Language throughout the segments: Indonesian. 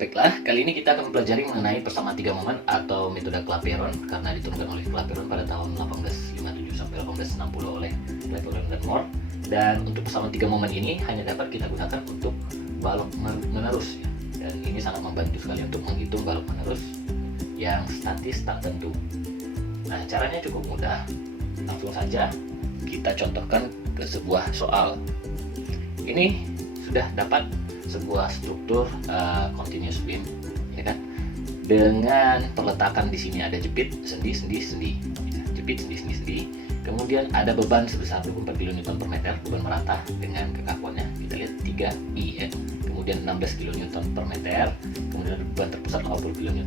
Baiklah, kali ini kita akan mempelajari mengenai persamaan tiga momen atau metode Clapeyron karena diturunkan oleh Clapeyron pada tahun 1857 sampai 1860 oleh Clapeyron dan Moore. Dan untuk persamaan tiga momen ini hanya dapat kita gunakan untuk balok menerus ya. Dan ini sangat membantu sekali untuk menghitung balok menerus yang statis tak tentu. Nah, caranya cukup mudah. Langsung saja kita contohkan ke sebuah soal. Ini sudah dapat sebuah struktur continuous beam, ya kan? Dengan perletakan di sini ada jepit, sendi, ya, jepit, sendi. Kemudian ada beban sebesar 24 kN per meter, beban merata dengan kekakuannya. Kita lihat 3I ya. Kemudian 16 kN per meter. Kemudian ada beban terpusat 80 kN.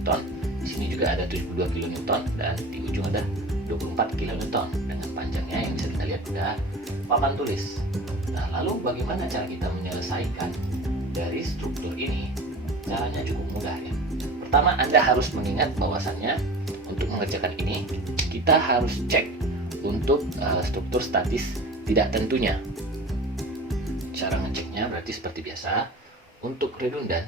Di sini juga ada 72 kN dan di ujung ada 24 kN dengan panjangnya yang bisa kita lihat ada papan tulis. Nah, lalu bagaimana cara kita menyelesaikan dari struktur ini? Caranya cukup mudah ya. Pertama, Anda harus mengingat bahwasannya untuk mengerjakan ini kita harus cek untuk struktur statis tidak tentunya. Cara ngeceknya berarti seperti biasa. Untuk redundan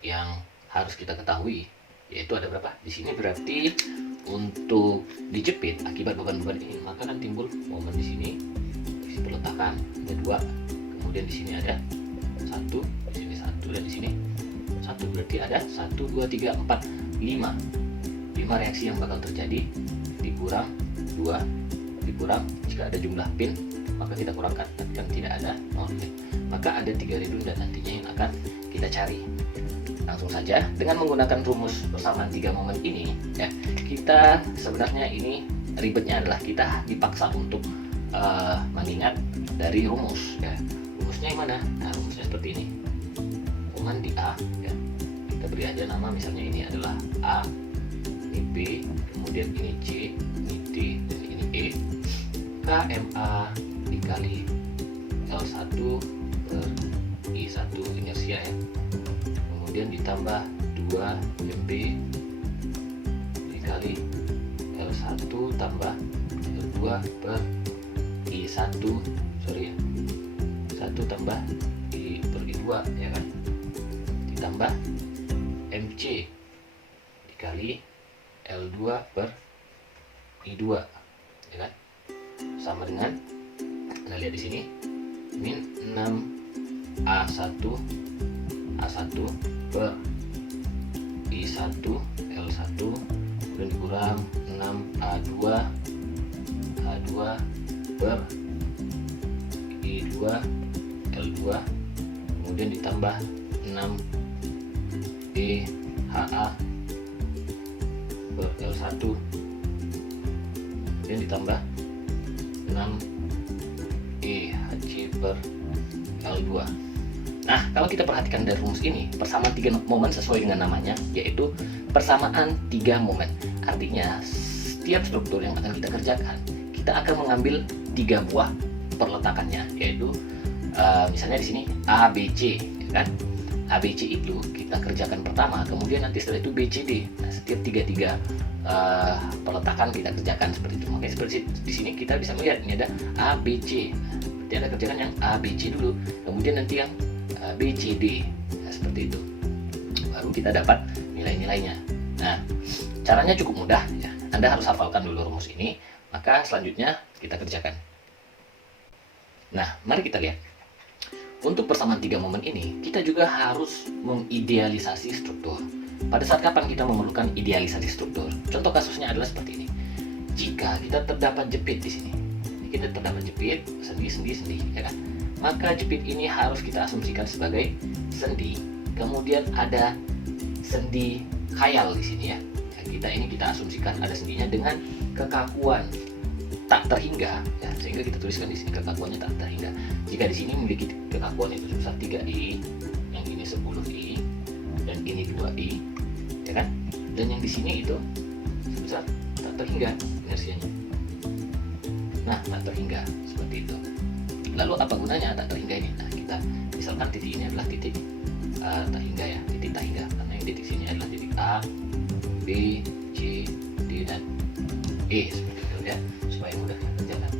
yang harus kita ketahui yaitu ada berapa? Di sini berarti untuk dijepit akibat beban-beban ini maka kan timbul momen di sini peletakan ada 2, kemudian di sini ada 1, di sini 1 dan di sini 1, berarti ada 1, 2, 3, 4, 5 reaksi yang bakal terjadi, dikurang 2, dikurang jika ada jumlah pin maka kita kurangkan, kan tidak ada 0 pin, maka ada 3 redundan nantinya yang akan kita cari. Langsung saja dengan menggunakan rumus persamaan 3 momen ini ya, kita sebenarnya ini ribetnya adalah kita dipaksa untuk mengingat dari rumus ya. Rumusnya yang mana? Nah, rumusnya seperti ini. Momen di A ya. Kita beri aja nama, misalnya ini adalah A, ini B, kemudian ini C, ini D, dan ini E. KMA dikali L1 per I1 inersia ya. Kemudian ditambah 2 MB dikali L1 tambah L2 per I1, sorry ya, 1 tambah I per I2 ya kan, ditambah MC dikali L2 per I2 ya kan, sama dengan Anda lihat di sini min 6 A1 per I1 L1 kemudian dikurang 6 A2 per I2 L2 kemudian ditambah 6 EHA per L1 kemudian ditambah 6 EHC per L2. Nah, kalau kita perhatikan dari rumus ini, persamaan 3 momen sesuai dengan namanya, yaitu persamaan 3 momen. Artinya, setiap struktur yang akan kita kerjakan, kita akan mengambil 3 buah perletakannya, yaitu misalnya di sini ABC, kan? ABC itu kita kerjakan pertama, kemudian nanti setelah itu BCD. Nah, setiap tiga perletakan kita kerjakan seperti itu. Makanya seperti di sini kita bisa melihat ini ada ABC. Nah, berarti ada kerjakan yang ABC dulu, kemudian nanti yang BCD. Nah, seperti itu. Baru kita dapat nilai-nilainya. Nah, caranya cukup mudah ya. Anda harus hafalkan dulu rumus ini, maka selanjutnya kita kerjakan. Nah, mari kita lihat. Untuk persamaan 3 momen ini, kita juga harus mengidealisasi struktur. Pada saat kapan kita memerlukan idealisasi struktur? Contoh kasusnya adalah seperti ini. Jika kita terdapat jepit di sini, kita terdapat jepit, sendi, ya kan? Maka jepit ini harus kita asumsikan sebagai sendi. Kemudian ada sendi khayal di sini ya. Kita asumsikan ada sendinya dengan kekakuan tak terhingga ya, sehingga kita tuliskan di sini kekakuannya tak terhingga. Jika di sini memiliki kekakuan itu sebesar 3I, yang ini 10I dan ini 2I ya kan, dan yang di sini itu sebesar tak terhingga inersianya. Nah, tak terhingga seperti itu. Lalu apa gunanya tak terhingga ini? Nah, kita misalkan titik ini adalah titik tak hingga ya, titik tak hingga, karena yang titik sini adalah titik A, B, C, D dan E seperti itu ya, supaya mudah kerjakan.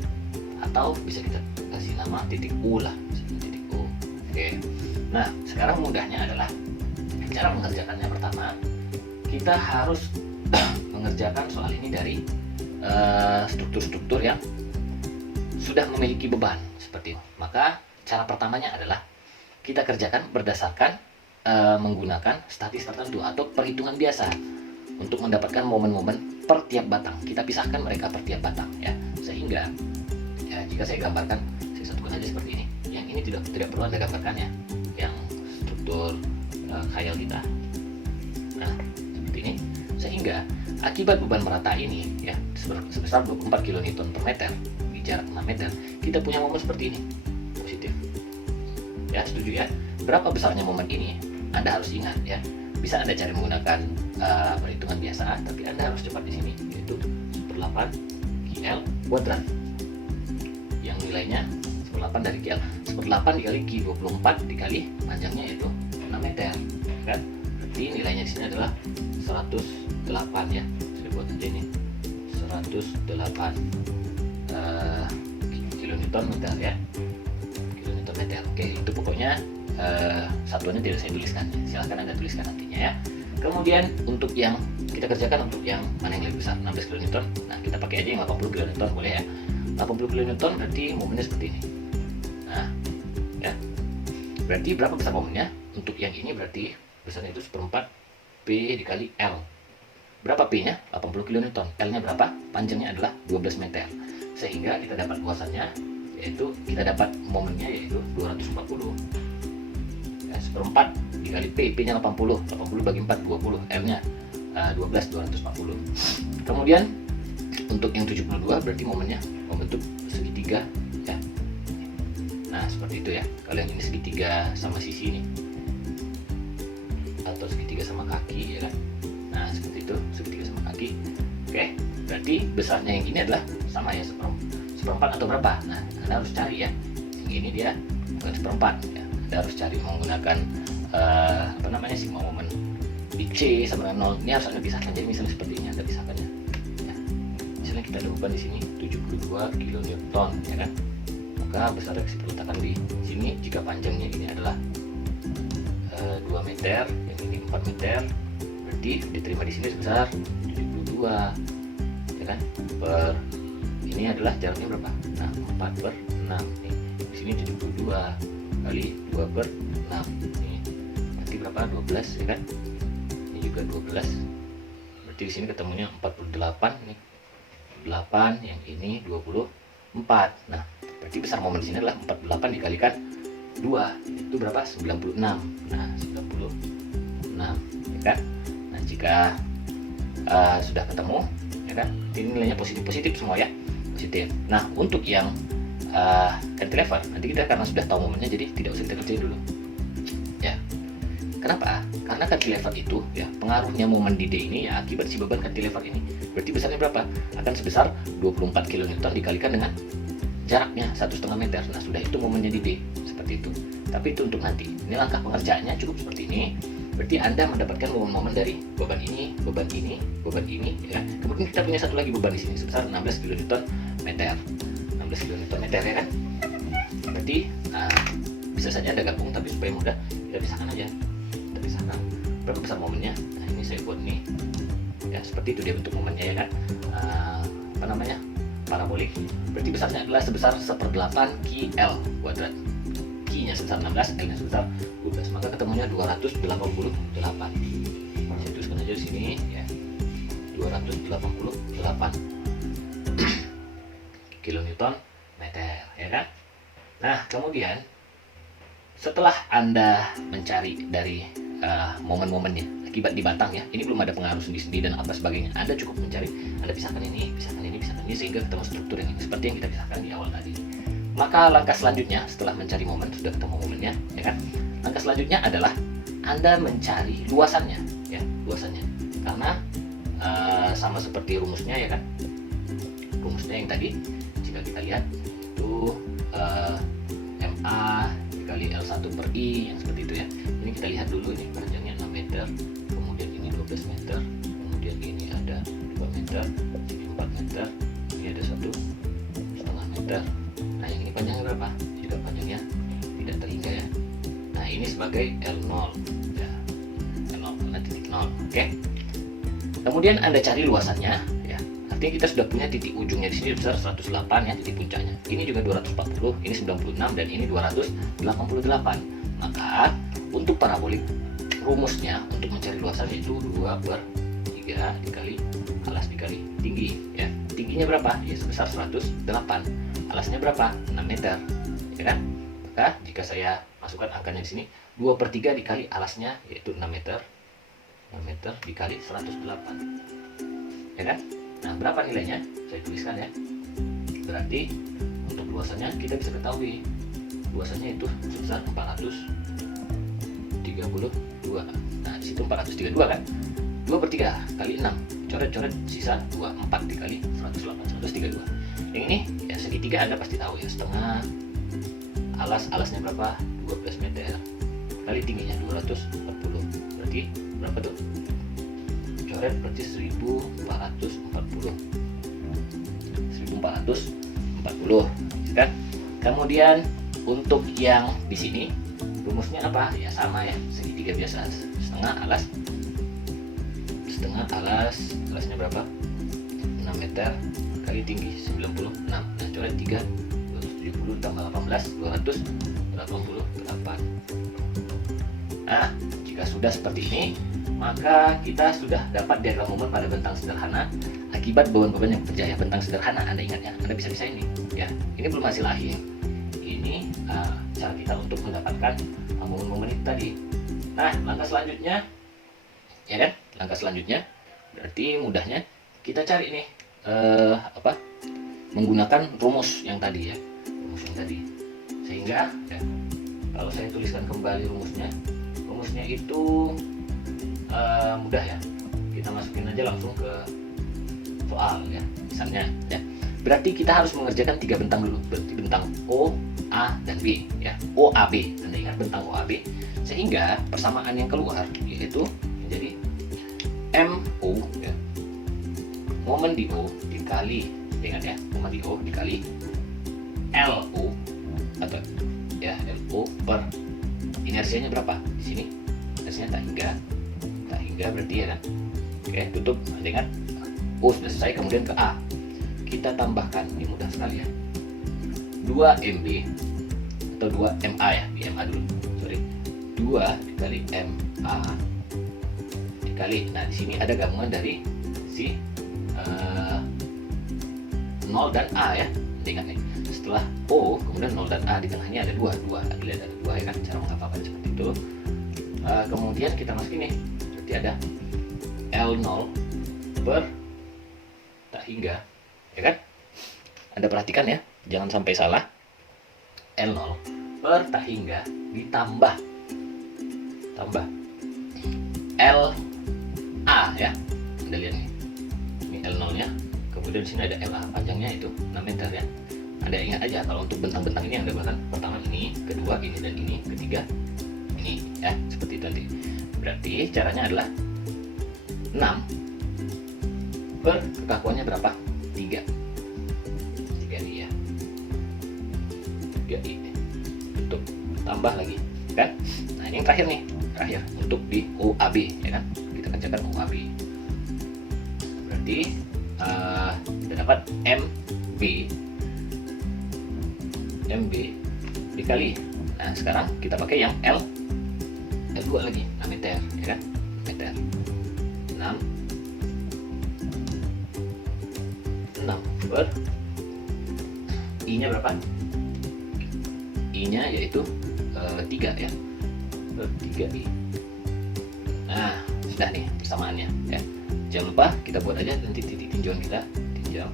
Atau bisa kita kasih nama titik U lah, titik U. Oke. Nah, sekarang mudahnya adalah Cara mengerjakannya pertama, kita harus mengerjakan soal ini dari struktur-struktur yang sudah memiliki beban seperti itu. Maka cara pertamanya adalah kita kerjakan berdasarkan menggunakan statis tertentu atau perhitungan biasa untuk mendapatkan momen-momen per tiap batang. Kita pisahkan mereka per tiap batang ya, sehingga ya, jika saya gambarkan, saya satukan aja seperti ini. Yang ini tidak perlu Anda gambarkan ya, yang struktur khayal kita. Nah, seperti ini. Sehingga akibat beban merata ini ya sebesar 24 kN per meter di jarak 6 meter, kita punya momen seperti ini, positif. Ya, setuju ya? Berapa besarnya momen ini? Anda harus ingat ya. Bisa Anda cari menggunakan perhitungan biasa, tapi Anda harus cepat di sini, yaitu 1/8 KL kuadrat. Yang nilainya 1/8 dari KL. 1/8 dikali Q24 dikali panjangnya itu 6 meter, kan? Berarti nilainya di sini adalah 108 ya. Saya buat aja ini 108 kilonewton meter ya. Kilonewton meter. Oke, itu pokoknya satuannya tidak saya tuliskan. Silahkan Anda tuliskan nantinya ya. Kemudian untuk yang kita kerjakan, untuk yang mana yang lebih besar, 16 kN. Nah, kita pakai aja yang 80 kN boleh ya. 80 kN berarti momennya seperti ini. Nah, ya. Berarti berapa besar momennya? Untuk yang ini berarti besarnya itu 1/4 P dikali L. Berapa P-nya? 80 kN. L-nya berapa? Panjangnya adalah 12 meter. Sehingga kita dapat luasannya, yaitu kita dapat momennya yaitu 240. Ya, 1/4 dikali P, P-nya 80. 80 bagi 4, 20. L-nya 12, 240. Kemudian untuk yang 72 berarti momennya membentuk segitiga ya. Nah, seperti itu ya. Kalau yang ini segitiga sama sisi ini, atau segitiga sama kaki ya kan. Nah, seperti itu, segitiga sama kaki. Oke, berarti besarnya yang ini adalah sama ya, 1/4 atau berapa? Nah, Anda harus cari ya. Yang ini dia bukan 1/4 ya. Anda harus cari menggunakan sigma momen di C sama dengan 0. Ini harus Anda pisahkan. Jadi misalnya seperti ini Anda pisahkannya ya. Misalnya kita ada beban di sini 72 kN ya kan. Maka besar reaksi perletakan di sini jika panjangnya ini adalah 2 meter, yang ini 4 meter, berarti diterima di sini sebesar 72 ya kan, per ini adalah jaraknya berapa? Nah, 4/6 nih. Di sini 72 kali 2/6 nih. Berarti berapa? 12 ya kan? Ini juga 12. Berarti di sini ketemunya 48 nih. 8, yang ini 24. Nah, berarti besar momen di sini adalah 48 dikalikan 2, itu berapa? 96. Nah, 96 ya kan. Nah, jika sudah ketemu ya kan, ini nilainya positif semua ya, positif. Nah, untuk yang cantilever nanti kita karena sudah tahu momennya, jadi tidak usah kita kerjain dulu ya. Kenapa? Karena cantilever itu ya, pengaruhnya momen di D ini ya akibat si beban cantilever ini. Berarti besarnya berapa? Akan sebesar 24 kN dikalikan dengan jaraknya 1,5 meter. Nah, sudah itu momennya di D, seperti itu. Tapi itu untuk nanti. Ini langkah pengerjaannya cukup seperti ini. Berarti Anda mendapatkan momen-momen dari beban ini, beban ini, beban ini ya. Kemudian kita punya satu lagi beban di sini sebesar 16 kN meter. 16 kN meter ya kan. Berarti bisa saja Anda gabung, tapi supaya mudah kita pisahkan aja. Kita pisahkan berapa besar momennya. Nah, ini saya buat nih. Ya, seperti itu dia bentuk momennya ya kan. Parabolik. Berarti besarnya adalah sebesar 1/8 KL kuadrat. Q-nya sebesar 16, L-nya sebesar 12. Maka ketemunya 288. Saya tuliskan aja di sini ya. 288 kilonewton meter ya kan. Nah, kemudian setelah Anda mencari dari momen-momennya akibat di batang ya, ini belum ada pengaruh sendi-sendi dan apa sebagainya. Anda cukup mencari, Anda pisahkan ini, pisahkan ini, pisahkan ini, sehingga ketemu struktur yang ini seperti yang kita pisahkan di awal tadi. Maka langkah selanjutnya setelah mencari momen, sudah ketemu momennya ya kan, langkah selanjutnya adalah Anda mencari luasannya ya, luasannya. Karena sama seperti rumusnya ya kan, rumusnya yang tadi jika kita lihat itu MA dikali L1 per I yang seperti itu ya. Ini kita lihat dulu, ini panjangnya 6 meter, kemudian ini 12 meter, kemudian ini ada 2 meter, ini 4 meter, ini ada 1,5 meter. Nah, yang ini panjangnya berapa? Juga panjangnya tidak terhingga ya. Nah, ini sebagai L0 ya. Oke. Kemudian Anda cari luasannya ya. Artinya kita sudah punya titik ujungnya di sini besar 108 ya, titik puncaknya. Ini juga 240, ini 96 dan ini 288. Maka untuk parabolik rumusnya untuk mencari luasannya itu 2/3 dikali alas dikali tinggi ya. Tingginya berapa? Ya sebesar 108. Alasnya berapa? 6 meter. Ya kan? Maka jika saya masukkan angkanya di sini 2/3 dikali alasnya yaitu 6 meter. 6 meter dikali 108. Ya kan? Nah, berapa nilainya? Saya tuliskan ya. Berarti untuk luasannya kita bisa ketahui. Luasannya itu sebesar 432. Nah, di situ 432 kan? 2/3 kali 6. Coret-coret sisa 24 dikali 108, 132. Yang ini ya segitiga Anda pasti tahu ya, setengah. Alasnya berapa? 12 meter. Kali tingginya 240. Berarti berapa tuh? Coret berarti 1440. 1440 kan? Kemudian untuk yang di sini rumusnya apa? Ya sama ya, segitiga biasa. Alasnya berapa? 6 meter kali tinggi 96. Nah, coret 3 270 tambah 18 288. Nah, jika sudah seperti ini, maka kita sudah dapat diagram momen pada bentang sederhana akibat beban-beban yang bekerja ya. Bentang sederhana Anda ingat ya, Anda bisa ini ya. Ini belum hasil akhir. Ini cara kita untuk mendapatkan momen-momen itu tadi. Nah, langkah selanjutnya ya kan? Langkah selanjutnya berarti mudahnya kita cari nih menggunakan rumus yang tadi ya. Rumus yang tadi. Sehingga ya, kalau saya tuliskan kembali rumusnya itu mudah ya. Kita masukin aja langsung ke soal ya. Misalnya ya. Berarti kita harus mengerjakan 3 bentang dulu. Berarti bentang O, A, dan B ya. OAB. Anda ingat bentang OAB. Sehingga persamaan yang keluar yaitu menjadi MO ya. Momen di O dikali, ingat ya, momen di O dikali LO atau ya LO per inersianya berapa? Di sini inersianya tak hingga berarti ya kan. Oke, tutup. Ingat O sudah selesai, kemudian ke A. Kita tambahkan, ini mudah sekali ya. 2 MB atau 2 MA ya, di MA dulu. Sorry. 2 dikali MA dikali. Nah, di sini ada gabungan dari si 0 dan A ya. Ingat nih. Setelah O, kemudian 0 dan A di tengahnya ada 2. Dilihat ada 2 ya kan, cara menghafalkan seperti itu. Kemudian kita masukin nih. Berarti ada L0 per tak hingga. Ya kan? Anda perhatikan ya, jangan sampai salah. L0 per tak hingga ditambah LA ya. Anda lihat nih. Ini L0 nya. Kemudian di sini ada LA, panjangnya itu 6 meter ya. Anda ingat aja kalau untuk bentang-bentang ini Anda bahkan pertama ini, kedua ini dan ini, ketiga ini ya, seperti itu nanti. Berarti caranya adalah 6 per kekakuannya berapa? 3 I ya. 3 I. Tutup. Tambah lagi kan? Nah, ini yang terakhir nih. Terakhir untuk di OAB ya kan? Kita kerjakan OAB. Berarti kita dapat MB dikali. Nah, sekarang kita pakai yang L2 lagi, 6 meter ya kan? Meter. 6 per I-nya berapa? I-nya yaitu 3 ya. Per 3I. Nah, sudah nih persamaannya ya. Jangan lupa kita buat aja nanti titik tinjauan kita, tinjau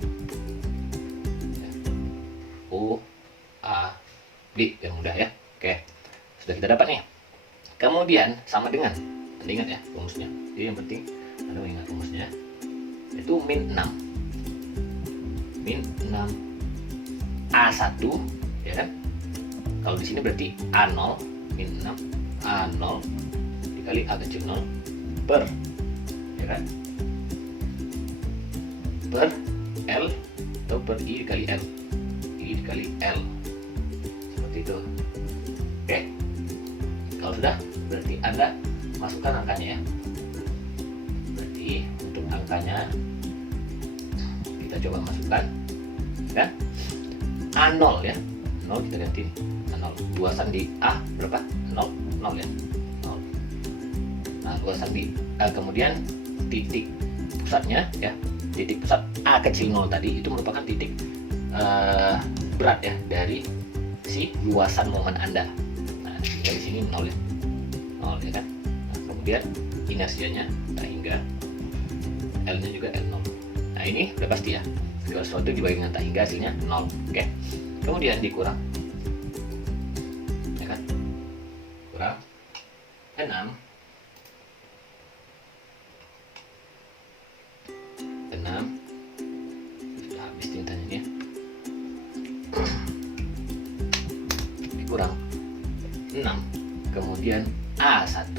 O A B yang mudah ya. Oke, sudah kita dapat nih. Kemudian sama dengan, Anda ingat ya rumusnya. Jadi yang penting Anda ingat rumusnya itu min 6 A1 ya kan. Kalau di sini berarti A0 min 6 A0 dikali A kecil 0 per ya kan, per L atau per I dikali L. I dikali L seperti itu. Oke, kalau sudah berarti Anda masukkan angkanya ya. ganti untuk angkanya, kita coba masukkan kan, A0 ya, 0 kita ganti nih, A0, 2 sandi A berapa? 0, 0 ya, 0. Nah 2 sandi A, kemudian titik pusatnya ya, titik pusat A kecil 0 tadi itu merupakan titik berat ya dari si luasan momen Anda. Nah dari sini 0 ya, 0 ya kan. Nah, kemudian inersianya tak hingga, L nya juga L0. Nah ini udah pasti ya, segala sesuatu dibagi dengan tak hingga hasilnya 0. Oke, kemudian dikurang ya kan, kurang 6 sudah habis tintanya ini ya. Dikurang 6, kemudian A1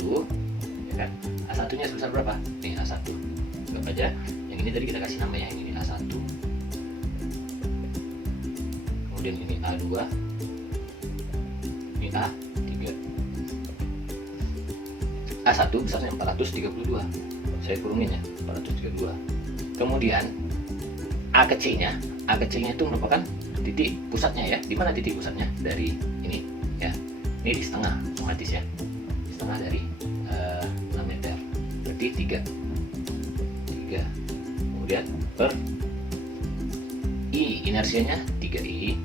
ya kan, A1 nya sebesar berapa? Nih A1, anggap aja yang ini tadi kita kasih nama ya, ini A1, kemudian ini A2, ini A3. A1 besarnya 432, saya kurungin ya, 432. Kemudian A kecilnya itu merupakan titik pusatnya ya. Di mana titik pusatnya? Dari ini ya, ini di setengah otomatis ya, di setengah dari 6 meter, berarti 3. Kemudian per I, inersianya 3I.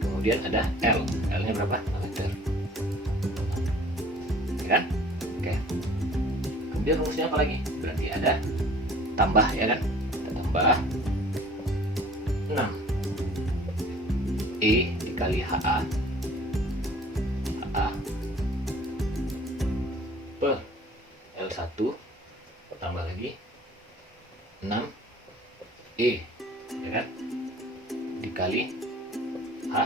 Kemudian ada L nya berapa? 6 meter ya kan. Oke, kemudian rumusnya apa lagi? Berarti ada tambah ya kan, kita tambah 6 E dikali HA per L1 tambah lagi 6 E ya kan, dikali H.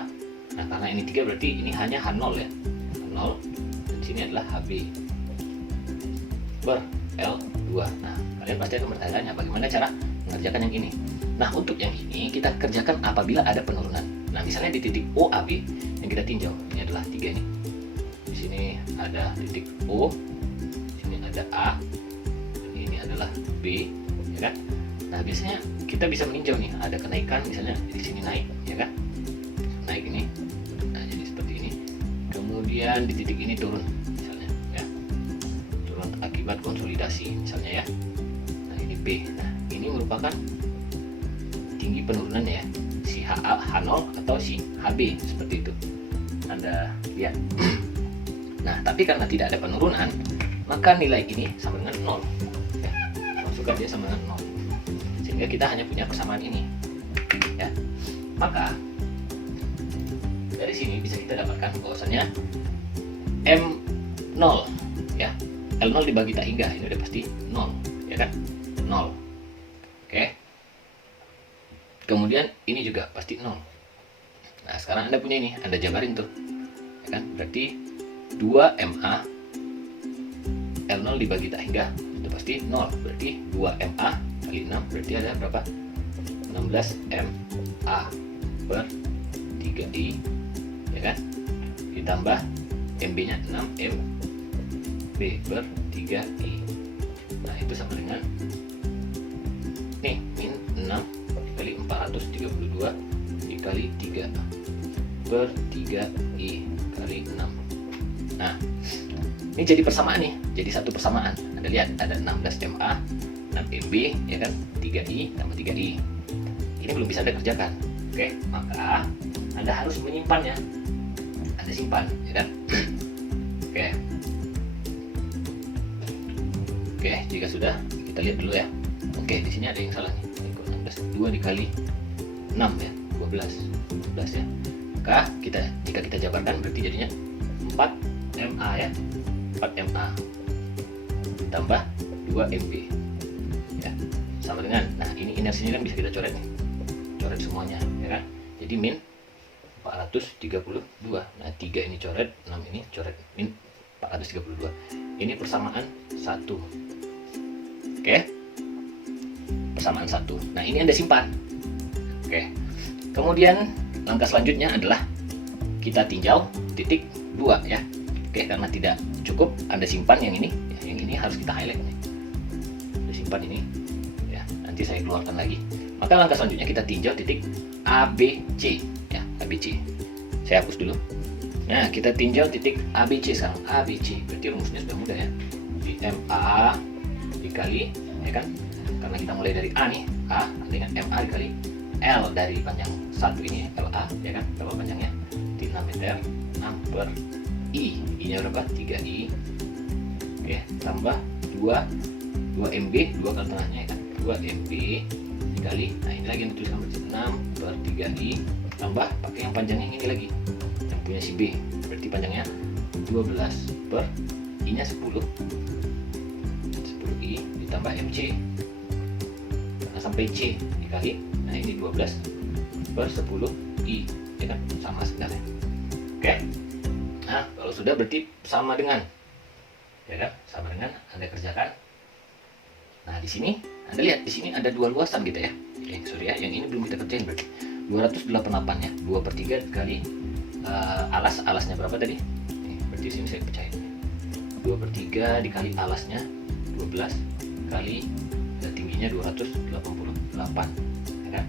Nah karena ini 3 berarti ini hanya H0 ya, H0, dan sini adalah HB per L2. Nah kalian pasti akan bertanya bagaimana cara mengerjakan yang ini. Nah untuk yang ini kita kerjakan apabila ada penurunan. Nah misalnya di titik OAB yang kita tinjau, ini adalah 3 nih, di sini ada titik O, di sini ada A, dan ini adalah B ya kan. Nah biasanya kita bisa meninjau nih, ada kenaikan misalnya di sini naik ya kan, naik ini, nah jadi seperti ini. Kemudian di titik ini turun misalnya ya, turun akibat konsolidasi misalnya ya. Nah ini B. Nah ini merupakan tinggi penurunannya ya, si H0 atau si HB seperti itu, Anda lihat. Nah tapi karena tidak ada penurunan, maka nilai ini sama dengan 0 ya, masukkan dia sama dengan 0, sehingga kita hanya punya kesamaan ini ya. Maka dari sini bisa kita dapatkan bahwasannya M0 ya, L0 dibagi tak hingga, ini udah pasti 0 ya kan, 0. Oke, kemudian ini juga pasti 0. Nah sekarang Anda punya ini, Anda jabarin tuh ya kan, berarti 2MA L0 dibagi tak hingga itu pasti 0, berarti 2MA kali 6 berarti ada berapa? 16MA per 3I ya kan, ditambah MB nya 6MB per 3I. Nah itu sama dengan nih min 6 dikali 432 dikali 3 per 3I kali 6. Nah ini jadi persamaan nih, jadi satu persamaan. Anda lihat ada 16MA 6MB ya kan, 3I tambah 3I. Ini belum bisa Anda kerjakan. Oke, maka Anda harus menyimpannya. Anda simpan ya kan. Oke, jika sudah, kita lihat dulu ya. Oke, di sini ada yang salah nih. 16, 2 dikali 6 ya, 12 ya. Maka jika kita jabarkan berarti jadinya 4MA ya, 4MA ditambah 2MB ya, sama dengan, nah ini inersinya kan bisa kita coret nih, coret semuanya ya kan, jadi min 432. Nah 3 ini coret, 6 ini coret, min 432. Ini persamaan 1. Oke, persamaan 1. Nah ini Anda simpan. Oke, kemudian langkah selanjutnya adalah kita tinjau titik 2 ya. Oke, karena tidak cukup, Anda simpan yang ini. Yang ini harus kita highlight nih. Kita simpan ini ya, nanti saya keluarkan lagi. Maka langkah selanjutnya kita tinjau titik ABC ya, ABC. Saya hapus dulu. Nah, kita tinjau titik ABC sekarang. ABC berarti rumusnya sudah mudah ya. Di MA dikali ya kan, karena kita mulai dari A nih, A dengan MA dikali L dari panjang satu ini ya, LA ya kan, berapa panjangnya, di 6 meter, 6 per I nya berapa, 3I. Oke, tambah 2 MB, 2 kan tengahnya ya kan, 2 MB dikali, nah ini lagi yang dituliskan berarti 6 per 3I, tambah pakai yang panjangnya ini lagi, yang punya si B, berarti panjangnya 12 per I nya 10 I ditambah MC karena sampai C dikali, nah ini 12 per 10 I ya kan, sama sebenarnya. Oke, nah kalau sudah berarti sama dengan ya kan, sama dengan Anda kerjakan. Nah di sini Anda lihat, di sini ada dua luasan gitu ya. Sorry ya, yang ini belum kita kerjain berarti 288 ya, 2 per 3 kali alasnya berapa tadi? Berarti di sini saya pecahin 2 per 3 dikali alasnya 12 kali tingginya 288 ya kan,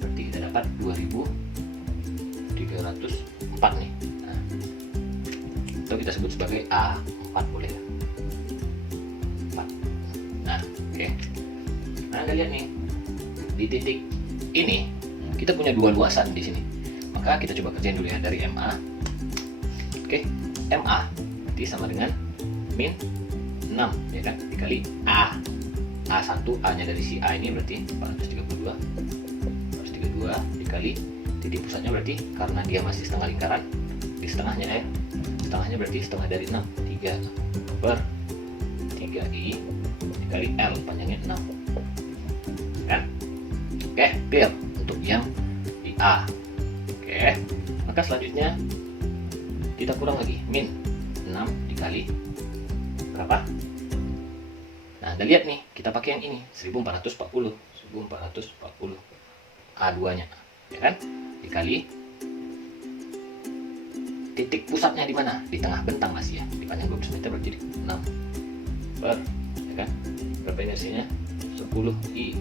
berarti kita dapat 2304 nih. Nah, atau kita sebut sebagai A4 boleh ya, 4. Nah oke, nah Anda lihat nih di titik ini kita punya dua luasan di sini, maka kita coba kerjain dulu ya dari MA. Oke, MA berarti sama dengan min 6 ya kan, dikali A1, A nya dari si A ini berarti 432 dikali titik pusatnya, berarti karena dia masih setengah lingkaran, di setengahnya ya, setengahnya berarti setengah dari 6, 3 per 3I dikali L panjangnya 6 kan. Oke, clear untuk yang di A. Oke, maka selanjutnya kita kurang lagi, min 6 dikali berapa? Nah, Anda lihat nih, kita pakai yang ini 1440 A2 nya ya kan, dikali titik pusatnya di mana, di tengah bentang masih ya, di panjang 12 meter berarti 6 per ya kan, berapa inersinya 10I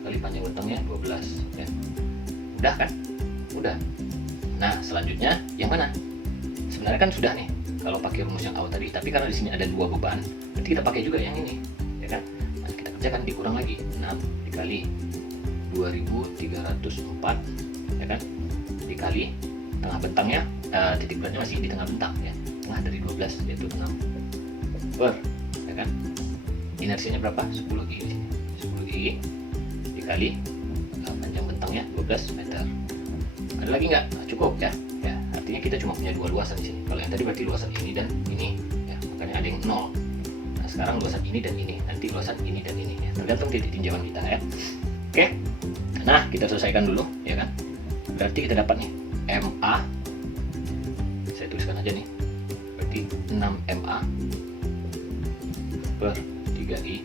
kali panjang bentangnya 12 ya. Mudah kan, mudah. Nah selanjutnya yang mana, sebenarnya kan sudah nih kalau pakai rumus yang awal tadi, tapi karena di sini ada dua beban, berarti kita pakai juga yang ini ya kan. Nah, kita kerjakan, dikurang lagi 6 dikali 2304 ya kan, dikali tengah bentangnya, titik beratnya masih di tengah bentang ya, tengah dari 12 yaitu 6 per ya kan, inersinya berapa, 10I di sini, 10I dikali panjang bentangnya 12 meter. Ada lagi nggak? Nah, cukup ya. Ya, artinya kita cuma punya dua luasan di sini. Kalau yang tadi berarti luasan ini dan ini ya, makanya ada yang 0. Nah, sekarang luasan ini dan ini, nanti luasan ini dan ini ya, tergantung titik tinjauan kita ya. Oke, nah kita selesaikan dulu ya kan, berarti kita dapat nih MA, saya tuliskan aja nih, berarti 6 MA per 3I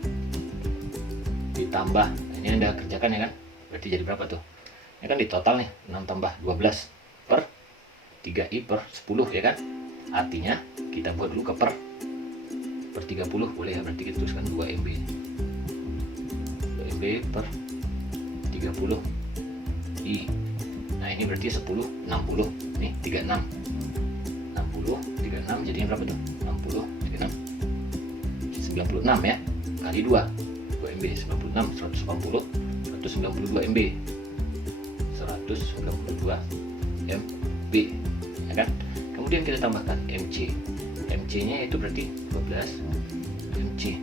ditambah, ini Anda kerjakan ya kan, berarti jadi berapa tuh ya kan, di total nih 6 tambah 12 per 3I per 10 ya kan, artinya kita buat dulu ke per 30 boleh ya, berarti kita tuliskan 2 MB 2 MB per 30 I. Nah ini berarti 10 60 nih, 36 jadinya berapa tuh, 60 36 96 ya, kali 2 MB 96 192 MB 192 MB ya kan. Kemudian kita tambahkan MC nya itu berarti 12 MC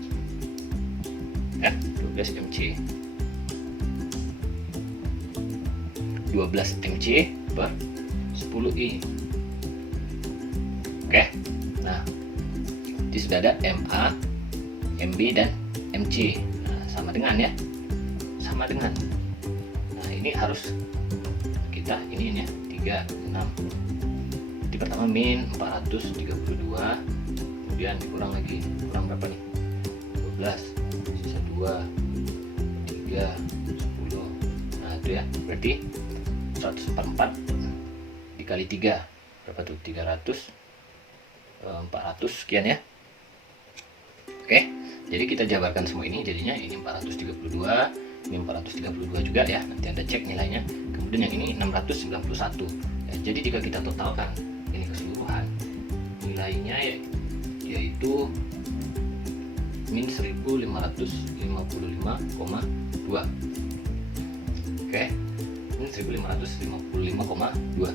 ya, 12 MC 12 MC per 10I. Oke, nah jadi sudah ada MA, MB dan MC. Nah, sama dengan ya, sama dengan. Nah ini harus kita ini ya 36. Jadi pertama min 432, kemudian dikurang lagi, kurang berapa nih, 12 sisa 2 3 10. Nah itu ya, berarti 144 dikali 3 berapa tuh, 300 400 sekian ya. Oke, jadi kita jabarkan semua ini, jadinya ini 432, ini 432 juga ya, nanti Anda cek nilainya. Kemudian yang ini 691 ya, jadi jika kita totalkan ini keseluruhan, nilainya yaitu min 1555,2. Oke, ini 1555,2.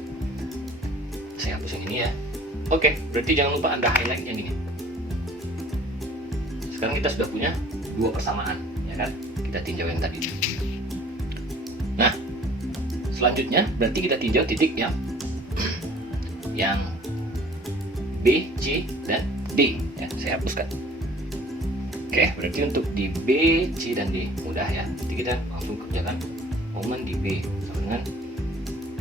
Saya hapus yang ini ya. Oke, berarti jangan lupa Anda highlight yang ini. Sekarang kita sudah punya dua persamaan, ya kan? Kita tinjau yang tadi. Nah, selanjutnya berarti kita tinjau titik yang B, C, dan D. Ya, saya hapuskan. Oke, berarti untuk di B, C, dan D mudah ya. Nanti kita langsung kerjakan momen di B sama dengan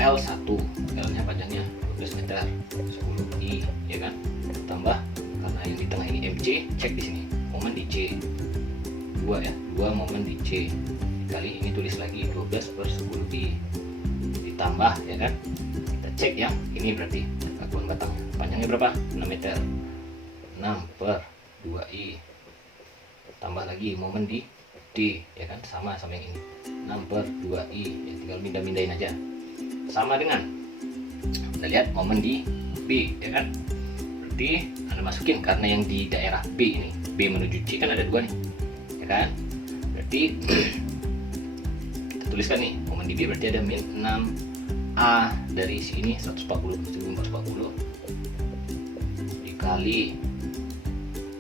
L1. L-nya panjangnya 12 meter, 10 I, ya kan? Tambah karena yang di tengah ini MC, cek di sini. Momen di C 2 ya, 2 momen di C dikali ini tulis lagi 12/10 I ditambah ya kan, kita cek yang ini berarti satuan batang panjangnya berapa, 6 meter, 6/2 I tambah lagi momen di D ya kan, sama yang ini 6/2 I ya, tinggal mindahin aja, sama dengan kita lihat momen di B ya kan. Berarti Anda masukin karena yang di daerah B ini, B menuju C kan ada 2 nih ya kan. Berarti kita tuliskan nih momen di B berarti ada min 6A dari sini 140 dikali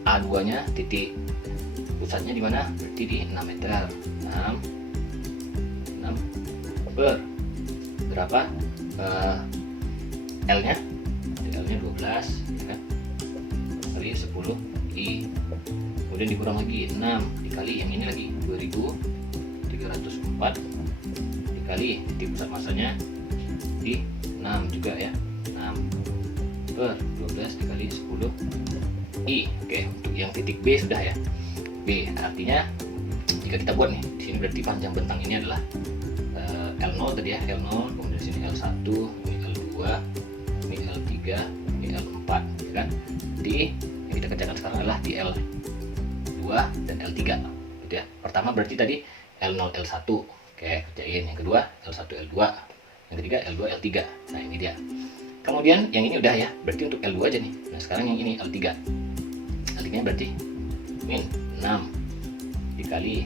A2 nya titik pusatnya di mana, berarti di 6 meter, 6 per berapa, L nya 12 ya kan, kali 10 I, kemudian dikurang lagi 6 dikali yang ini lagi 2304 dikali titik pusat masanya di 6 juga ya, 6 per 12 dikali 10 I. Oke, untuk yang titik B sudah ya. B artinya jika kita buat nih di sini berarti panjang bentang ini adalah L0 tadi ya, L0, kemudian sini L1, ini L2, ini L3, ini L4 ya kan. Di yang kita kerjakan sekarang adalah di L2 dan L3 gitu ya. Pertama berarti tadi L0 L1, oke kerjain. Yang kedua L1 L2, yang ketiga L2 L3. Nah ini dia. Kemudian yang ini udah ya, berarti untuk L2 aja nih. Nah sekarang yang ini L3 nya berarti min 6 dikali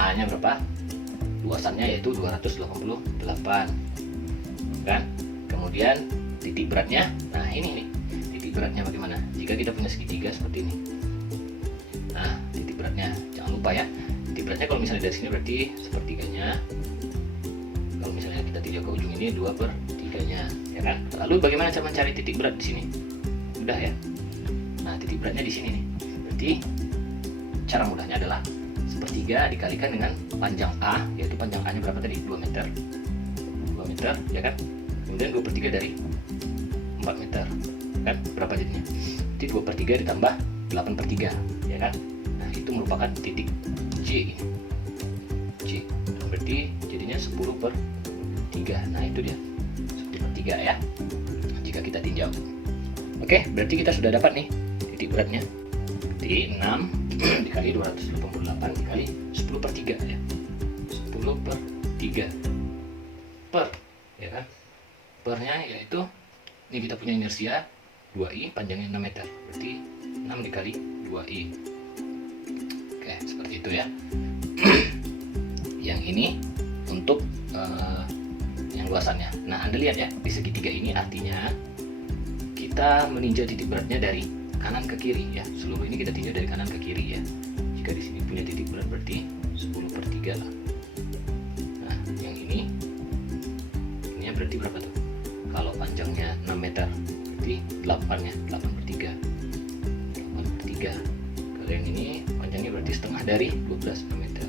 A nya berapa, luasannya yaitu 288 kan. Kemudian titik beratnya, nah ini nih titik beratnya bagaimana jika kita punya segitiga seperti ini. Nah titik beratnya jangan lupa ya, titik beratnya kalau misalnya dari sini berarti sepertiganya, kalau misalnya kita tinjau ke ujung ini 2/3 nya ya kan. Lalu bagaimana cara mencari titik berat di sini? Mudah ya. Nah titik beratnya di sini nih, berarti cara mudahnya adalah sepertiga dikalikan dengan panjang A, yaitu panjang A nya berapa tadi, 2 meter ya kan. Kemudian 2/3 dari 4 meter kan, berapa jadinya, jadi 2/3 ditambah 8/3 ya kan. Nah itu merupakan titik J ini, J berarti jadinya 10/3. Nah itu dia 10/3 ya jika kita tinjau. Oke, berarti kita sudah dapat nih titik beratnya di 6 dikali 288 dikali 10/3 ya, 10/3 per ya kan. Pernya yaitu ini kita punya inersia 2I, panjangnya 6 meter, berarti 6 dikali 2I. Oke seperti itu ya. Yang ini untuk yang luasannya. Nah Anda lihat ya, di segitiga ini artinya kita meninjau titik beratnya dari kanan ke kiri ya. Seluruh ini kita tinjau dari kanan ke kiri ya. Jika di sini punya titik berat berarti 10/3 lah. Nah yang ini berarti berapa tuh? Kalau panjangnya 6 meter berarti 8 ya, 8/3. Kalau yang ini panjangnya berarti setengah dari 12 meter.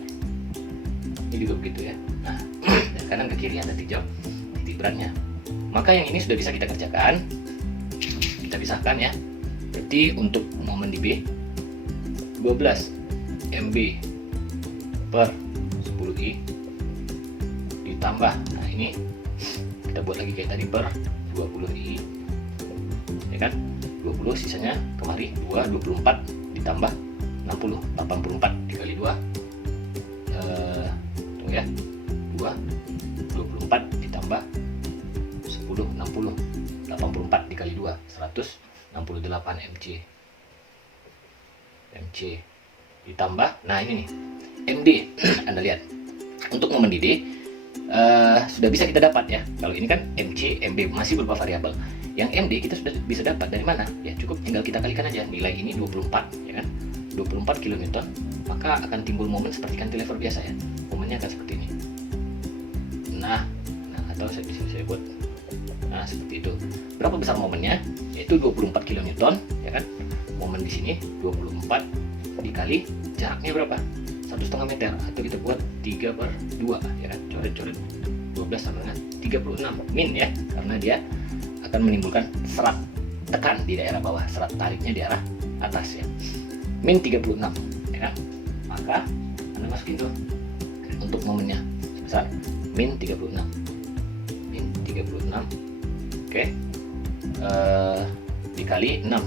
Ini juga begitu ya. Nah dari kanan ke kiri Anda tinjau titik beratnya. Maka yang ini sudah bisa kita kerjakan. Kita pisahkan ya. Berarti untuk momen di B 12 MB per 10I ditambah, nah ini kita buat lagi kayak tadi per 20I ya kan, 20, sisanya kemari 2, 24 ditambah 60, 84 dikali 2 tunggu ya, 2, 24 ditambah 10, 60, 84 dikali 2 168 mc ditambah, nah ini nih MD. Anda lihat untuk momen di D sudah bisa kita dapat ya. Kalau ini kan MC, MB masih berupa variabel. Yang MD kita sudah bisa dapat dari mana? Ya cukup tinggal kita kalikan aja nilai ini 24 ya kan. 24 kN, maka akan timbul momen seperti cantilever biasa ya. Momennya akan seperti ini. Nah atau saya bisa buat seperti itu. Berapa besar momennya? Yaitu 24 kN ya kan. Momen di sini 24 dikali jaraknya berapa? 1,5 meter, atau kita buat 3/2 ya kan, coret-coret 12 sama dengan 36 min ya, karena dia akan menimbulkan serat tekan di daerah bawah, serat tariknya di arah atas ya, min 36 ya kan. Maka Anda masukin tuh untuk momennya sebesar min 36, oke. Dikali 6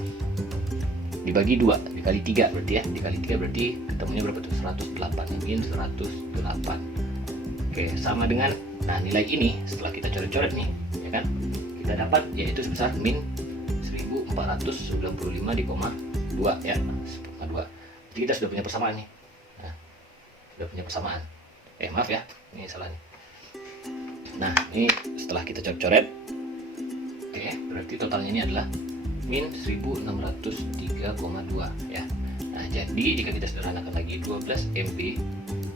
dibagi 2 dikali 3 berarti ya, dikali 3 berarti ketemunya berapa tuh? 108, min 108. Oke, sama dengan, nah nilai ini setelah kita coret-coret nih ya kan, kita dapat yaitu sebesar min 1495,2 ya, 1,2. Jadi kita sudah punya persamaan nih. Nah, sudah punya persamaan. Maaf ya, ini salah nih. Nah, ini setelah kita coret-coret, oke, berarti totalnya ini adalah min 1603,2 ya. Nah, jadi jika kita sederhanakan lagi 12 MB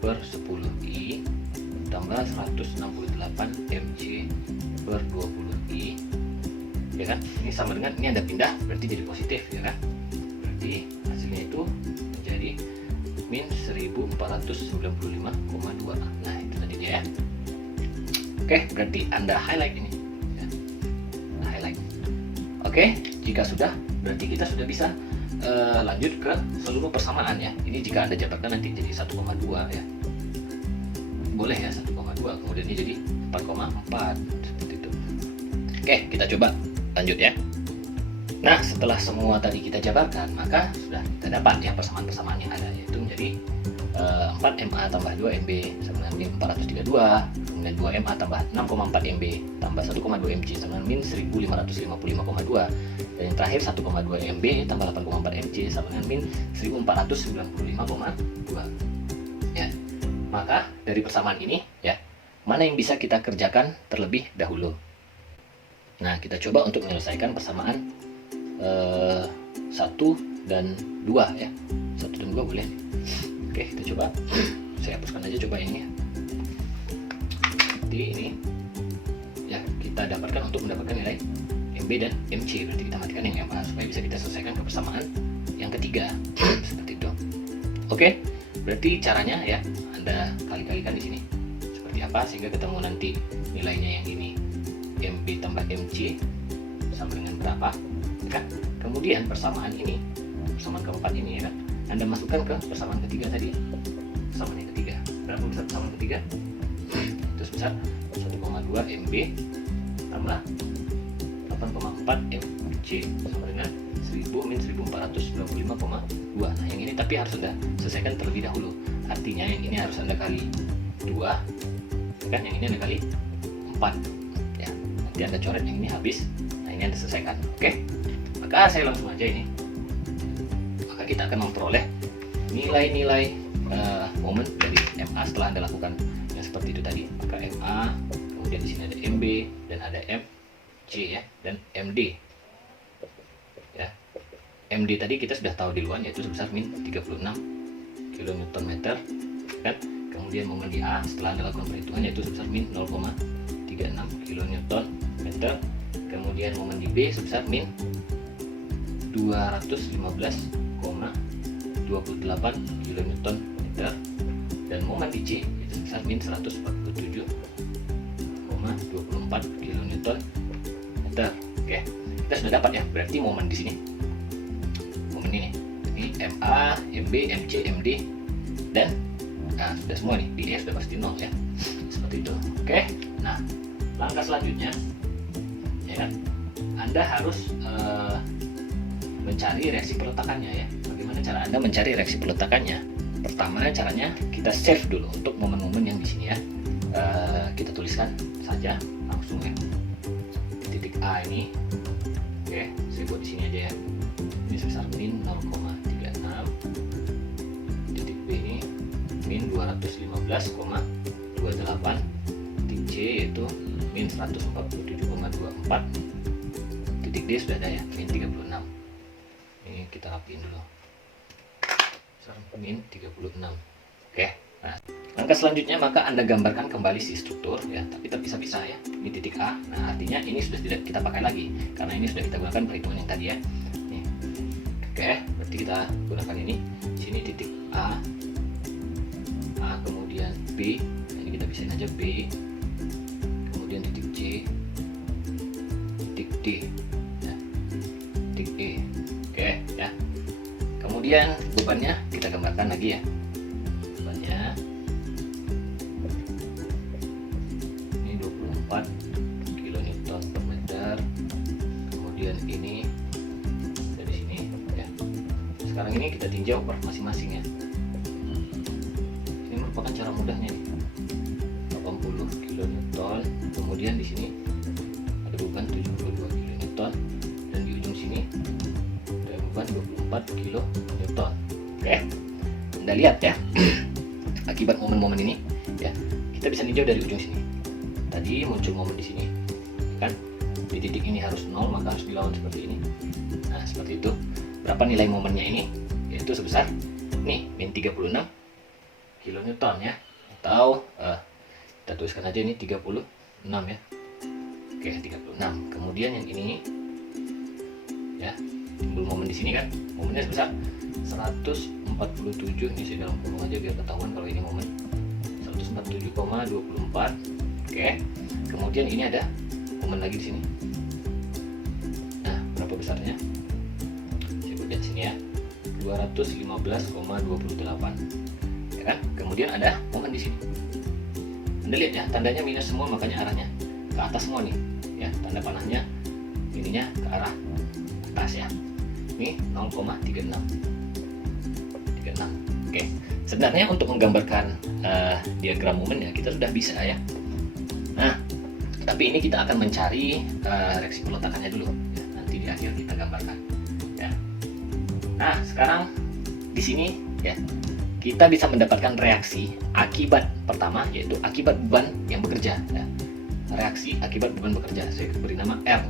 per 10 I tambah 168 mc per 20 I ya kan, ini sama dengan, ini Anda pindah berarti jadi positif ya kan, berarti hasilnya itu menjadi min 1495,2. Nah itu tadi dia ya. Oke, berarti Anda highlight ini ya. Nah, highlight. Oke, jika sudah, berarti kita sudah bisa lanjut ke seluruh persamaan ya. Ini jika Anda jabarkan nanti jadi 1,2 ya. Boleh ya 1,2, kemudian ini jadi 4,4 seperti itu. Oke, kita coba lanjut ya. Nah, setelah semua tadi kita jabarkan, maka sudah kita dapat ya persamaan-persamaan yang ada, yaitu menjadi 4MA tambah 2MB sama dengan min 432, kemudian 2MA tambah 6,4MB tambah 1,2 mc sama dengan min 1555,2, dan yang terakhir 1,2 MB tambah 8,4 mc sama dengan min 1495,2 ya. Maka dari persamaan ini ya, mana yang bisa kita kerjakan terlebih dahulu? Nah, kita coba untuk menyelesaikan persamaan 1 dan 2 ya. 1 dan 2 boleh. Oke, kita coba. Saya hapuskan aja coba ini ya. Jadi ini ya, kita dapatkan untuk mendapatkan nilai MB dan MC, berarti kita matikan yang MA supaya bisa kita selesaikan ke persamaan yang ketiga. Seperti itu. Oke, berarti caranya ya, Anda kali-kalikan di sini seperti apa sehingga ketemu nanti nilainya yang ini MB tambah MC sama dengan berapa ya kan? Kemudian persamaan ini, persamaan keempat ini ya kan, Anda masukkan ke persamaan ketiga tadi, persamaan yang ketiga. Berapa besar persamaan ketiga? Itu sebesar 1,2 MB tambah 8,4 MC sama dengan 1000 min 1495,2. Nah, yang ini tapi harus Anda selesaikan terlebih dahulu. Artinya yang ini harus Anda kali 2 kan, yang ini Anda kali 4 ya. Nanti Anda coret yang ini habis. Nah, ini Anda selesaikan. Oke. Maka saya langsung aja ini. Maka kita akan memperoleh nilai-nilai momen dari MA setelah Anda lakukan yang seperti itu tadi. Maka MA, kemudian di sini ada MB dan ada MC ya, dan MD. Ya. MD tadi kita sudah tahu di luar, yaitu sebesar min 36 kN kan. Kemudian momen di A setelah Anda lakukan perhitungan yaitu sebesar min 0,36 kN. Kemudian momen di B sebesar min 215,28 kN, dan momen di C itu sebesar min 147,24 kN. Oke, kita sudah dapat ya, berarti momen di sini, momen ini MA, MB, MC, MD, dan nah, sudah semua nih, di E sudah pasti 0 ya, seperti itu. Oke, nah langkah selanjutnya ya kan, Anda harus mencari reaksi peletakannya ya. Bagaimana cara Anda mencari reaksi peletakannya? Pertama, caranya kita save dulu untuk momen-momen yang di sini ya. Kita tuliskan saja langsung ya. Di titik A ini, oke, saya buat di sini aja ya. Ini sebesar min 0,36. Titik B ini min 215,28. Titik C yaitu min 147,24. Titik D sudah ada ya, min 36. Ini kita rapiin dulu. Min 36. Oke. Nah, langkah selanjutnya maka Anda gambarkan kembali si struktur ya, tapi terpisah-pisah ya. Ini titik A. Nah, artinya ini sudah tidak kita pakai lagi karena ini sudah kita gunakan perhitungan yang tadi ya. Nih. Oke, berarti kita gunakan ini. Sini titik A. A kemudian B. Ini kita bisain aja B. Kemudian titik C. Titik D. Ya. Titik E. Oke, ya. Kemudian bebannya kita gambarkan lagi ya. Bebannya ini 24 kN per meter. Kemudian ini dari sini ya. Sekarang ini kita tinjau per masing-masing ya. Ini merupakan cara mudahnya nih. 80 kN. Kemudian di sini ada beban 72 kN dan di ujung sini ada beban 24 kN. Oke, Anda lihat ya. Akibat momen-momen ini ya, kita bisa ninjau dari ujung sini. Tadi muncul momen di sini kan, di titik ini harus 0, maka harus dilawan seperti ini. Nah, seperti itu. Berapa nilai momennya ini? Yaitu sebesar nih min 36 kN ya. Atau kita tuliskan aja ini 36 ya. Oke, 36. Kemudian yang ini ya, timbul momen di sini kan, momennya sebesar 147. Ini saya dalam kurung aja biar ketahuan kalau ini momen 147,24. Oke, kemudian ini ada momen lagi di sini. Nah, berapa besarnya? Saya buat di sini ya, 215,28 ya kan. Kemudian ada momen di sini. Anda lihat ya, tandanya minus semua, makanya arahnya ke atas semua nih ya. Tanda panahnya ininya ke arah atas ya. Ini 0,36. Oke, sebenarnya untuk menggambarkan diagram momen ya kita sudah bisa ya. Nah, tapi ini kita akan mencari reaksi peletakannya dulu ya. Nanti di akhir kita gambarkan ya. Nah, sekarang di sini ya kita bisa mendapatkan reaksi akibat pertama, yaitu akibat beban yang bekerja ya. Reaksi akibat beban bekerja, saya beri nama R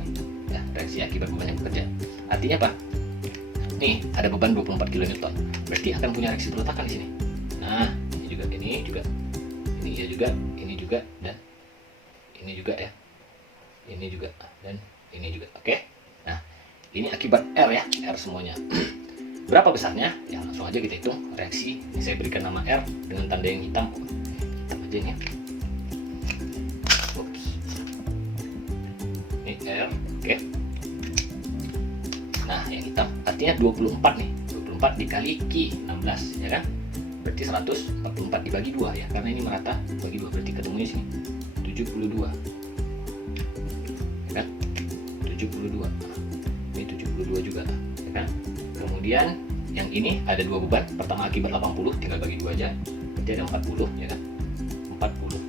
ya, reaksi akibat beban yang bekerja. Artinya apa? Nih, ada beban 24 kN. Berarti akan punya reaksi peletakan di sini. Nah, ini juga, dan ini juga ya. Ini juga dan ini juga. Oke. Nah, ini akibat R ya, R semuanya. Berapa besarnya? Ya, langsung aja kita hitung reaksi. Ini saya berikan nama R dengan tanda yang hitam. Hitam aja ini. Ups. Ini R, oke. Nah, yang hitam artinya 24 nih. 24 dikali Q 16 ya kan? Berarti 144 dibagi 2 ya. Karena ini merata bagi 2, berarti ketemunya sini 72. Ya kan? 72. Ini 72 juga ya kan? Kemudian yang ini ada dua beban. Pertama akibat 80 tinggal bagi 2 aja. Berarti ada 40 ya kan? 40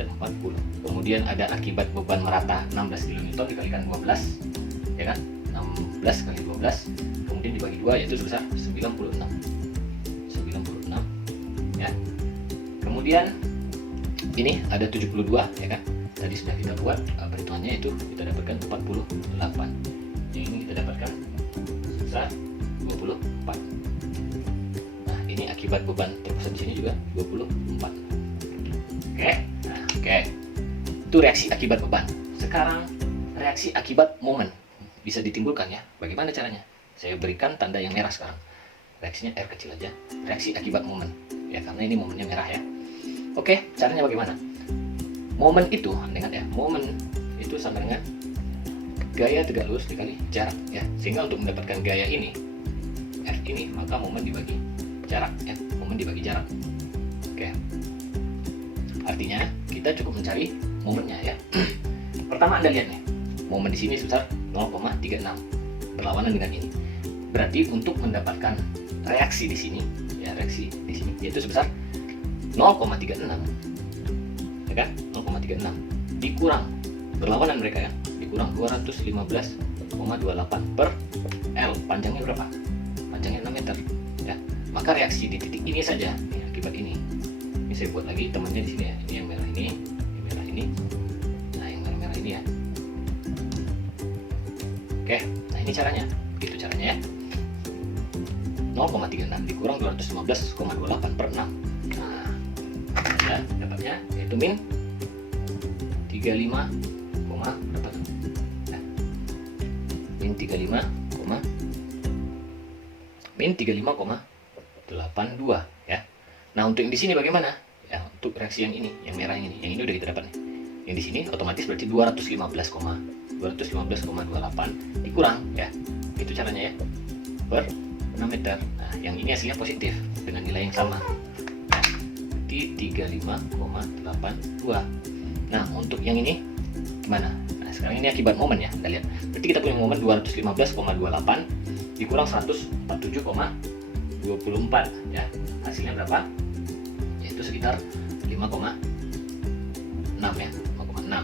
dan 40. Kemudian ada akibat beban merata 16 kN dikalikan 12 ya kan? 16 kali 12 kemudian dibagi 2 yaitu sebesar 96 ya. Kemudian ini ada 72 ya kan, tadi sudah kita buat perhitungannya, itu kita dapatkan 48. Yang ini kita dapatkan sebesar 24. Nah, ini akibat beban terpusat di sini juga 24. Oke. Nah, oke. Itu reaksi akibat beban. Sekarang reaksi akibat momen bisa ditimbulkan ya. Bagaimana caranya? Saya berikan tanda yang merah sekarang. Reaksinya R kecil aja. Reaksi akibat momen. Ya, karena ini momennya merah ya. Oke, caranya bagaimana? Momen itu, ingat ya, momen itu sama dengan gaya tegak lurus dikali jarak ya. Sehingga untuk mendapatkan gaya ini, F ini, maka momen dibagi jarak ya. Momen dibagi jarak. Oke. Artinya kita cukup mencari momennya ya. Pertama Anda lihat nih, momen di sini sebesar 0,36 berlawanan dengan ini. berarti untuk mendapatkan reaksi di sini, ya reaksi di sini yaitu sebesar 0,36, ya kan? 0,36 dikurang berlawanan mereka ya, dikurang 215,28 per L, panjangnya berapa? Panjangnya 6 meter ya. Maka reaksi di titik ini saja ya, akibat ini. Ini saya buat lagi temannya di sini ya. Ini yang merah ini merah ini. Nah, yang merah ini ya. Oke, nah ini caranya. Begitu caranya ya. 0,36 dikurang 215,28 per 6. Nah, ya, dapatnya yaitu min 35, berapa tuh? Nah, min 35,82 ya. Nah, untuk yang di sini bagaimana? Ya, untuk reaksi yang ini, yang merah ini. Yang ini udah kita dapat nih. Yang di sini otomatis berarti 215,28 dikurang ya. Itu caranya ya. Per 6 meter. Nah, yang ini hasilnya positif dengan nilai yang sama. Nah, di 35,82. Nah, untuk yang ini gimana? Nah, sekarang ini akibat momen ya. Kita lihat. Berarti kita punya momen 215,28 dikurang 147,24 ya. Hasilnya berapa? Yaitu sekitar 5,6 ya. 5,6.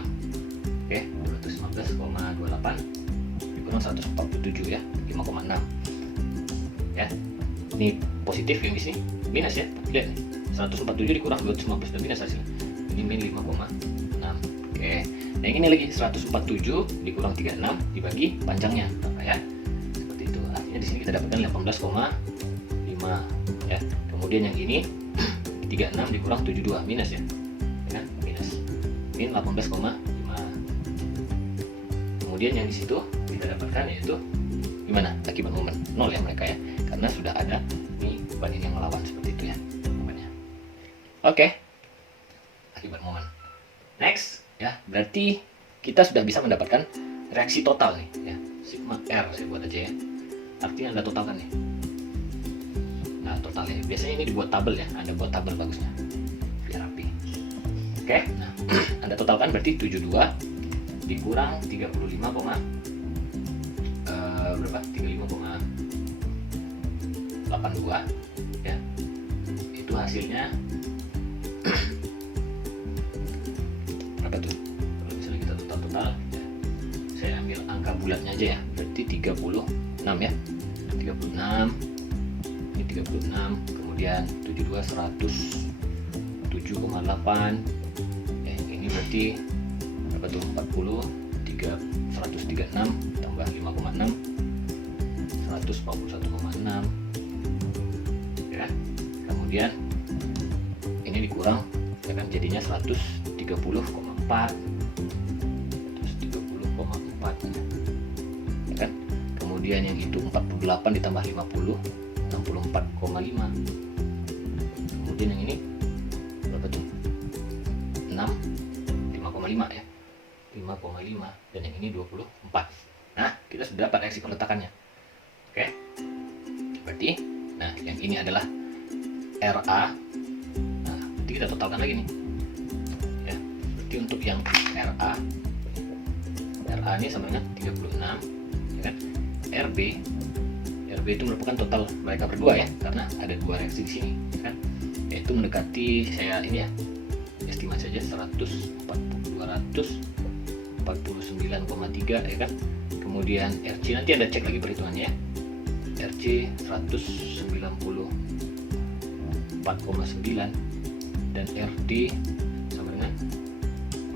Oke, 215,28 dikurang 147 ya. 5,6. Ya. Ini positif, yang di sini minus ya. Lihat nih. 147 dikurang 215 dan minus hasilnya. Ini min 5,6. Oke. Nah, yang ini lagi 147 dikurang 36 dibagi panjangnya berapa ya? Seperti itu. Artinya di sini kita dapatkan 18,5 ya. Kemudian yang ini 36 dikurang 72 minus ya. Ya kan? Minus. Min 18,5. Kemudian yang di situ kita dapatkan yaitu gimana? Akibat momen 0 ya mereka ya. Karena sudah ada nih ban ini yang melawan seperti itu ya momennya. Oke. Akibat momen. Next ya, berarti kita sudah bisa mendapatkan reaksi total nih ya. Sigma R saya buat aja ya. Artinya Anda totalkan nih. Nah, totalnya biasanya ini dibuat tabel ya. Anda buat tabel bagusnya biar rapi. Oke. Nah, Anda totalkan berarti 72 dikurang 35, berapa? 35,82 ya. Itu hasilnya berapa tuh? Kalau misalnya kita total ya. Saya ambil angka bulatnya aja ya. Berarti 36 ya. 36. Ini 36, kemudian 72 107,8. Ini berarti berapa tuh? 136 tambah 5,6 141,6 ya. Kemudian ini dikurang ya kan, jadinya 130,4 ya kan. Kemudian yang itu 48 ditambah 50 64,5. Kemudian yang ini berapa tuh? 5,5 ya. 5,5 dan yang ini 24. Nah, kita sudah dapat reaksi peletakannya. Oke. Berarti nah, yang ini adalah RA. Nah, nanti kita totalkan lagi nih. Ya. Berarti untuk yang RA ini sama dengan 36 ya kan. RB itu merupakan total mereka berdua ya, karena ada dua reaksi di sini ya kan. Yaitu mendekati saya ini ya. Estimasi saja 249,3 ya kan. Kemudian RC nanti Anda cek lagi perhitungannya ya. RC 194,9 dan RD sama dengan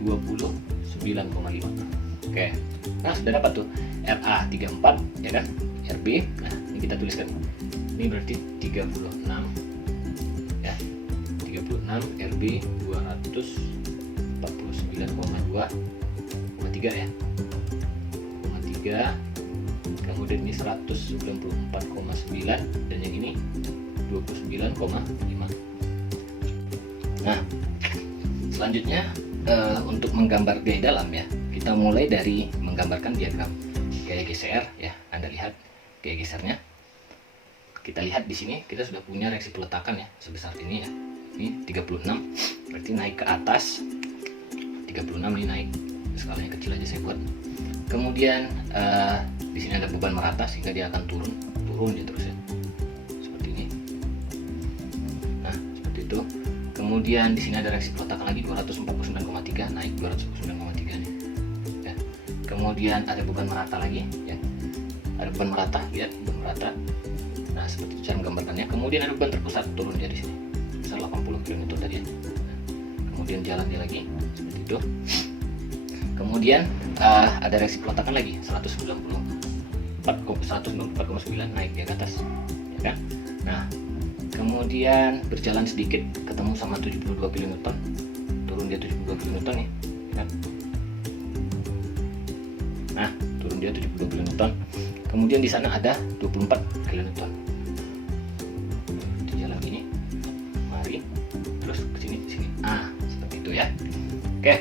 29,5. Oke. Nah, sudah dapat tuh RA 34 ya kan. RB. Nah, ini kita tuliskan. Ini berarti 36 ya. 36 RB 249,2,3 ya. 3. Kemudian ini 194,9 dan yang ini 29,5. Nah, selanjutnya untuk menggambar gaya dalam ya, kita mulai dari menggambarkan diagram gaya geser ya. Anda lihat gaya gesernya. Kita lihat di sini kita sudah punya reaksi peletakan ya sebesar ini ya. Ini 36, berarti naik ke atas. 36 ini naik, skalanya kecil aja saya buat. Kemudian di sini ada beban merata sehingga dia akan turun turun ya terus ya, seperti ini. Nah seperti itu. Kemudian di sini ada reaksi peletakan lagi 249,3, naik 249,3 nih ya. Kemudian ada beban merata lagi ya, ada beban merata, lihat beban merata. Nah seperti itu cara menggambarkannya. Kemudian ada beban terpusat, turun dia di sini sebesar 80 kN tadi ya. Kemudian jalan dia lagi seperti itu. Kemudian ada reaksi peletakan lagi 194,9, naik dia ke atas ya kan. Nah kemudian berjalan sedikit ketemu sama 72 kN, turun dia 72 kN nih ya kan. Nah turun dia 72 kN. Kemudian di sana ada 24 kN. Di jalan gini, mari terus ke sini sini. Seperti itu ya. Oke.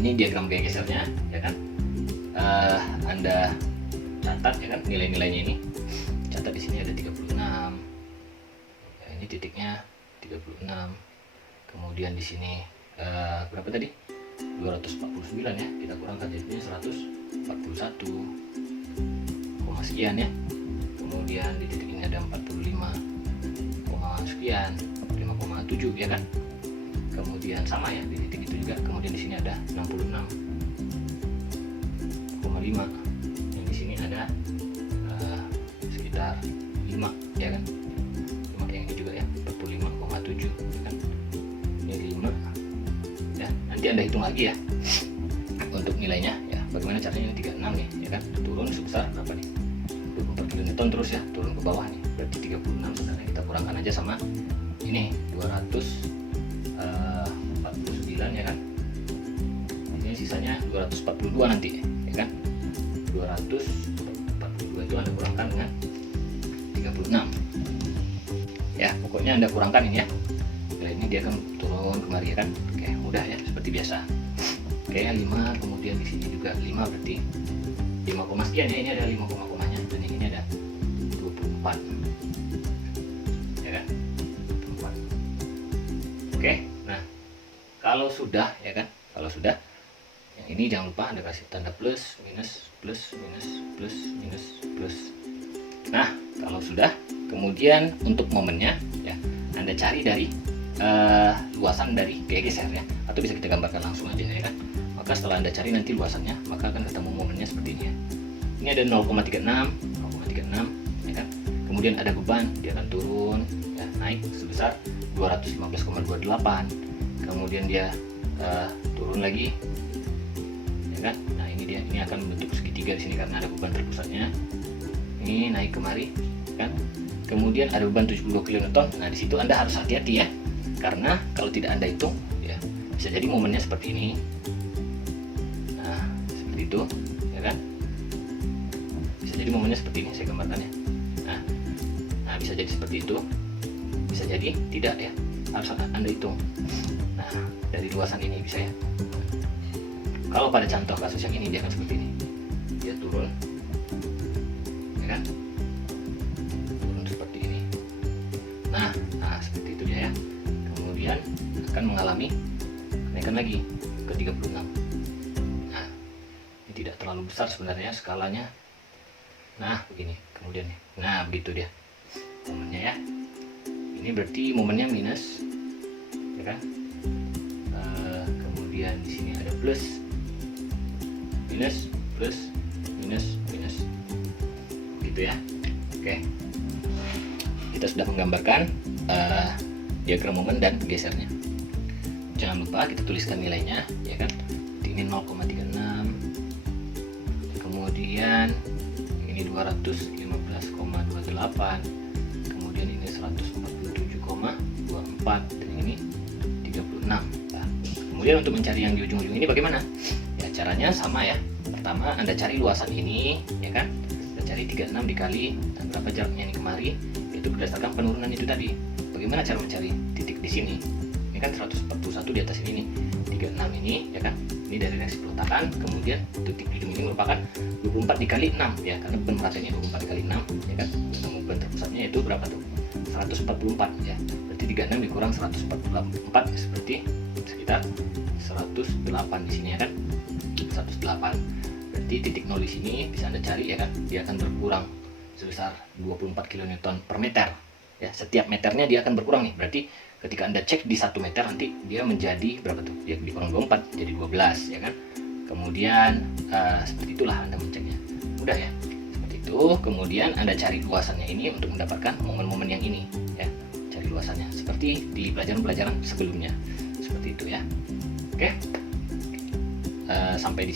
Ini diagram gaya gesernya ya kan. Anda catat ya kan nilai-nilainya ini. Catat di sini ada 36. Ya, ini titiknya 36. Kemudian di sini berapa tadi? 249 ya. Kita kurangkan jadinya 141, sekian ya. Kemudian di titik ini ada 45, sekian, 5,7 ya kan. Kemudian sama ya di titik itu juga. Kemudian di sini ada 66,5. Yang di sini ada sekitar 5 ya kan. 5 yang ini juga ya, 45,7 ya kan. Ini 5 ya. Nanti Anda hitung lagi ya untuk nilainya ya. Bagaimana caranya? Ini 36 nih ya kan. Turun sebesar berapa nih? 24 kN terus ya, turun ke bawah nih. Berarti 36 sebenarnya kita kurangkan aja sama ini 249 ya kan. Ini sisanya 242 nanti ya kan. 242 itu Anda kurangkan dengan 36 ya. Pokoknya Anda kurangkan ini ya. Nilai ini dia akan turun kemari ya kan. Oke, mudah ya seperti biasa. Oke, 5. Kemudian di sini juga 5, berarti 5, sekian ya. Ini ada 5 komanya dan ini ada 24 ya kan. 24. Oke, nah kalau sudah ya kan, kalau sudah yang ini jangan lupa Anda kasih tanda plus minus plus minus plus minus plus. Nah kalau sudah, kemudian untuk momennya ya Anda cari dari luasan dari gaya geser ya, atau bisa kita gambarkan langsung aja ya kan. Maka setelah Anda cari nanti luasannya, maka akan ketemu momennya seperti ini ya. Ini ada 0,36 ya kan. Kemudian ada beban, dia akan turun ya, naik sebesar 215,28. Kemudian dia turun lagi ya kan. Nah ini dia, ini akan membentuk segitiga di sini karena ada beban terpusatnya. Ini naik kemari kan. Kemudian ada beban 72 kN. Nah di situ Anda harus hati-hati ya, karena kalau tidak Anda hitung ya bisa jadi momennya seperti ini. Nah seperti itu ya kan. Bisa jadi momennya seperti ini, saya gambarkan ya. Nah bisa jadi seperti itu, bisa jadi tidak ya, harus Anda hitung. Nah dari luasan ini bisa ya. Kalau pada contoh kasus yang ini dia akan seperti ini, dia turun ya kan, turun seperti ini. Nah seperti itu dia ya. Kemudian akan mengalami kenaikan lagi ke 36. Nah ini tidak terlalu besar sebenarnya skalanya. Nah begini kemudian nih. Nah begitu dia momennya ya. Ini berarti momennya minus ya kan. Kemudian di sini ada plus minus plus minus minus gitu ya. Oke, kita sudah menggambarkan diagram momen dan gesernya. Jangan lupa kita tuliskan nilainya ya kan. Ini 0,36, kemudian ini 215,28, kemudian ini 147,24, dan ini 36. Nah, kemudian untuk mencari yang di ujung-ujung ini bagaimana? Ya caranya sama ya. Pertama Anda cari luasan ini ya kan. Anda cari 36 dikali dan berapa jaraknya ini kemari, itu berdasarkan penurunan itu tadi. Bagaimana cara mencari titik di sini? Ini kan 141 di atas ini, 36 ini ya kan. Ini dari reaksi peletakan, kemudian titik ujung ini merupakan 24 dikali 6 ya, karena beban meratanya 24 dikali 6 ya kan. Beban terpusatnya itu berapa tuh? 144 ya. Berarti 36 dikurang 144 seperti sekitar 108 di sini ya kan. 108. Berarti titik 0 di sini bisa Anda cari ya kan. Dia akan berkurang sebesar 24 kN per meter. Ya, setiap meternya dia akan berkurang nih. Berarti ketika Anda cek di 1 meter nanti dia menjadi berapa tuh? Dia dikurang 24 jadi 12 ya kan. Kemudian seperti itulah Anda menceknya. Mudah ya. Seperti itu. Kemudian Anda cari luasannya ini untuk mendapatkan momen-momen yang ini ya. Cari luasannya seperti di pelajaran-pelajaran sebelumnya. Seperti itu ya. Oke. Sampai di sini.